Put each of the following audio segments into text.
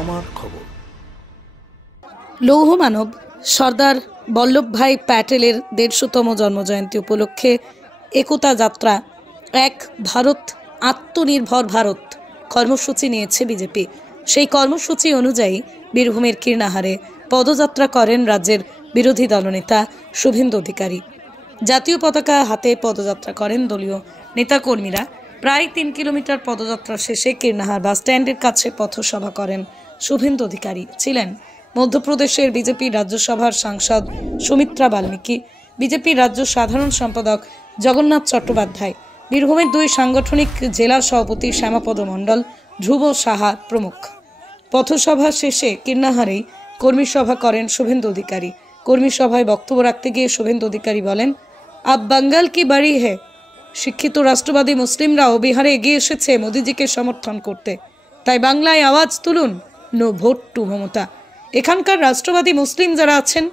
আমার খবর। লৌহ মানব সর্দার বল্লভভাই প্যাটেলের ১৫০তম জন্মজয়ন্তী উপলক্ষে একতা যাত্রা এক ভারত আত্মনির্ভর ভারত কর্মসূচি নিয়েছে বিজেপি। সেই কর্মসূচি অনুযায়ী বীরভূমের কীর্ণাহারে পদযাত্রা করেন রাজ্যের বিরোধী দলনেতা শুভেন্দু অধিকারী। জাতীয় পতাকা হাতে পদযাত্রা করেন দলীয় নেতাকর্মীরা। প্রায় ৩ কিলোমিটার পদযাত্রা শেষে কীর্ণাহার বাসস্ট্যান্ডের কাছে পথসভা করেন শুভেন্দু অধিকারী। ছিলেন মধ্যপ্রদেশের বিজেপি রাজ্যসভার সাংসদ সুমিত্রা বাল্মীকি, বিজেপির রাজ্য সাধারণ সম্পাদক জগন্নাথ চট্টোপাধ্যায়, বীরভূমের ২ সাংগঠনিক জেলা সভাপতি শ্যামাপদ মণ্ডল, ধ্রুব সাহা প্রমুখ। পথসভা শেষে কীর্ণাহারেই কর্মী সভা করেন শুভেন্দু অধিকারী। কর্মী সভায় বক্তব্য রাখতে গিয়ে শুভেন্দু অধিকারী বলেন, আব বাঙ্গাল কি বাড়ি হে। শিক্ষিত রাষ্ট্রবাদী মুসলিমরাও বিহারে এগিয়ে এসেছে মোদিজিকে সমর্থন করতে, তাই বাংলায় আওয়াজ তুলুন, নো ভোট টু মমতা। এখানকার রাষ্ট্রবাদী মুসলিম যারা আছেন,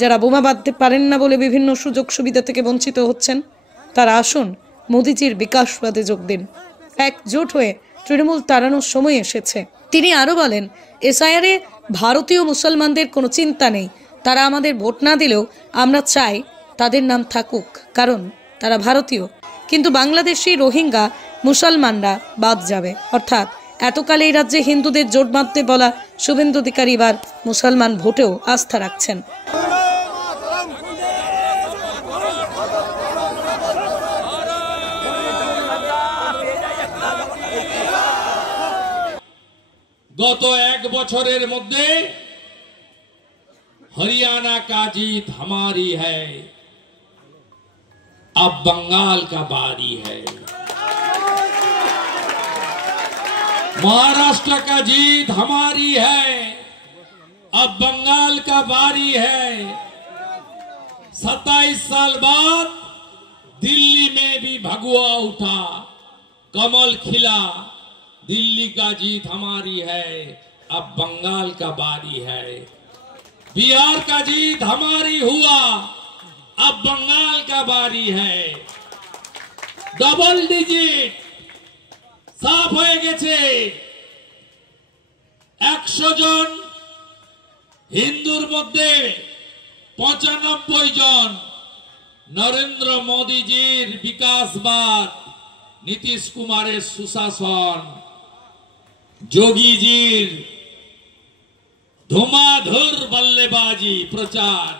যারা বোমা বাঁধতে পারেন না বলে বিভিন্ন সুযোগ সুবিধা থেকে বঞ্চিত হচ্ছেন, তারা আসুন মোদিজির বিকাশবাদে যোগ দিন। একজোট হয়ে তৃণমূল তাড়ানোর সময় এসেছে। তিনি আরও বলেন, এসআইআরে ভারতীয় মুসলমানদের কোনো চিন্তা নেই, তারা আমাদের ভোট না দিলেও আমরা চাই তাদের নাম থাকুক, কারণ তারা ভারতীয়। কিন্তু বাংলাদেশি রোহিঙ্গা মুসলমানরা বাদ যাবে। অর্থাৎ এতকাল এই রাজ্যে হিন্দুদের জোট বাঁধতে বলা শুভেন্দু অধিকারী এবার মুসলমান ভোটেও আস্থা রাখছেন। গত 1 বছরের মধ্যে हरियाणा का जीत हमारी है, अब बंगाल का बारी है। महाराष्ट्र का जीत हमारी है, अब बंगाल का बारी है। 27 साल बाद दिल्ली में भी भगवा उठा, कमल खिला, दिल्ली का जीत हमारी है, अब बंगाल का बारी है। बिहार का जीत हमारी हुआ, अब बंगाल का बारी है। डबल डिजिट साफ হয়ে গেছে। 100 জন হিন্দুর মধ্যে 95 জন নরেন্দ্র মোদীজির বিকাশবাদ, নীতিশ কুমারের সুশাসন, যোগীজির ধুমাধুর বল্লেবাজি প্রচার।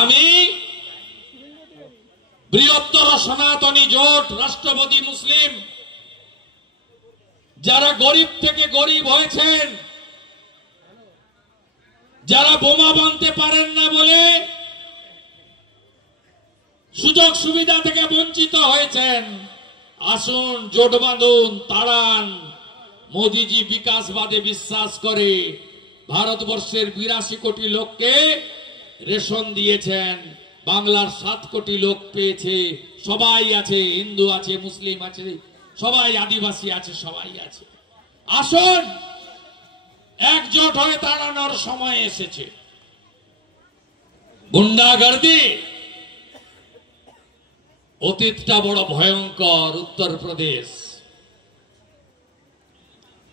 আমি বৃহত্তর সনাতনী জোট রাষ্ট্রবাদী মুসলিম যারা গরিব থেকে গরিব হয়েছেন, যারা বোমা বাঁধতে পারেন না বলে সুযোগ সুবিধা থেকে বঞ্চিত হয়েছেন, আসুন জোট বাঁধুন, তাড়ান। মোদিজি বিকাশবাদে বিশ্বাস করে ভারতবর্ষের 82 কোটি লোককে রেশন দিয়েছেন, বাংলার 7 কোটি লোক পেয়েছে। সবাই আছে, হিন্দু আছে, মুসলিম আছে, সবাই আদিবাসী আছে, সবাই আছে। আসুন একজোট হয়ে দাঁড়ানোর সময় এসেছে। গুন্ডাগর্দি অতীতটা বড় ভয়ঙ্কর। উত্তরপ্রদেশ,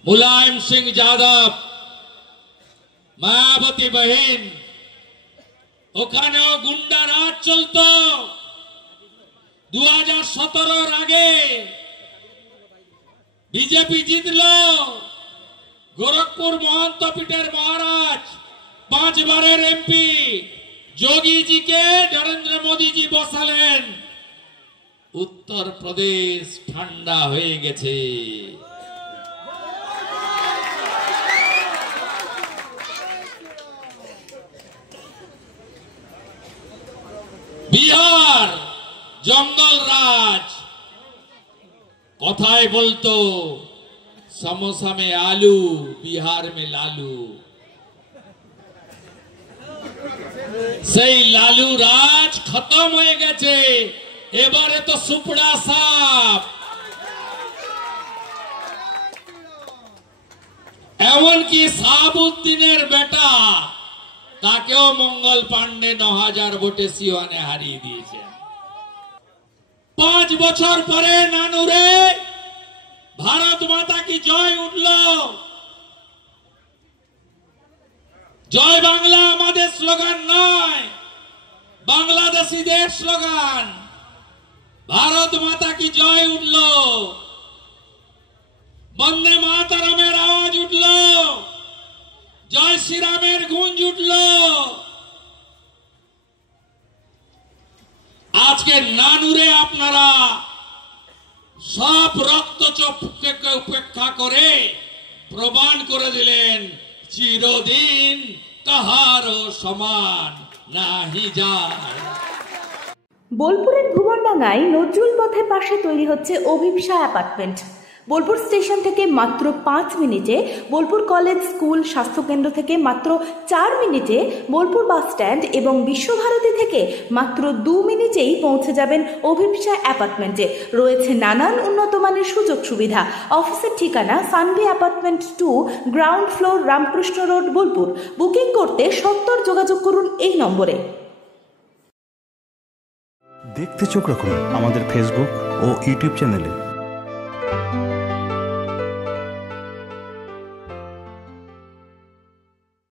मुलायम सिंह यादव, मायावती बहन, ওখানেও গুন্ডা রাজ চলতো। 2017 আগে বিজেপি জিতলো। গোরখপুর মহন্ত পীঠের মহারাজ, 5 বারের এমপি যোগীজিকে নরেন্দ্র মোদীজি বসালেন। উত্তরপ্রদেশ ঠান্ডা হয়ে গেছে। बिहार जंगल राज, कथाय बोलतो समोसा में आलू, बिहार में लालू। সেই লালু রাজ খতম হয়ে গেছে। এবারে তো সুপড়া সাপ। এমনকি সাহাবুদ্দিনের বেটা, তাকেও মঙ্গল পান্ডে 9000 ভোটে সিওয়ানে হারিয়ে দিয়েছে। 5 বছর পরে নানুরে ভারত মাতা কি জয় উঠল। জয় বাংলা আমাদের স্লোগান নয়, বাংলাদেশিদের স্লোগান। ভারত মাতা কি জয় উঠল, বন্দে মাতরমের আওয়াজ উঠল, জয় শ্রীরামের গুঞ্জ উঠল। আজকে নানুরে আপনারা সব রক্তচক্ষুকে উপেক্ষা করে প্রমাণ করে দিলেন চিরদিন কাহারও সমান নাহি যায়। বোলপুরের ভুবনডাঙ্গায় নজরুল পথের পাশে তৈরি হচ্ছে অভিপ্সা অ্যাপার্টমেন্ট। বোলপুর স্টেশন থেকে মাত্র 5 মিনিটে, বোলপুর কলেজ, স্কুল, স্বাস্থ্যকেন্দ্র থেকে মাত্র 4 মিনিটে, বোলপুর বাস স্ট্যান্ড এবং বিশ্বভারতী থেকে মাত্র 2 মিনিটেই পৌঁছে যাবেন অভিপ্সা অ্যাপার্টমেন্টে। রয়েছে নানান উন্নত মানের সুযোগ সুবিধা। অফিসের ঠিকানা Sanvi apartment 2, ground floor, Ramakrishna road, Bolpur. Booking করতে 70 যোগাযোগ করুন এই নম্বরে। দেখতে চোখ রাখুন আমাদের ফেসবুক ও ইউটিউব চ্যানেলে।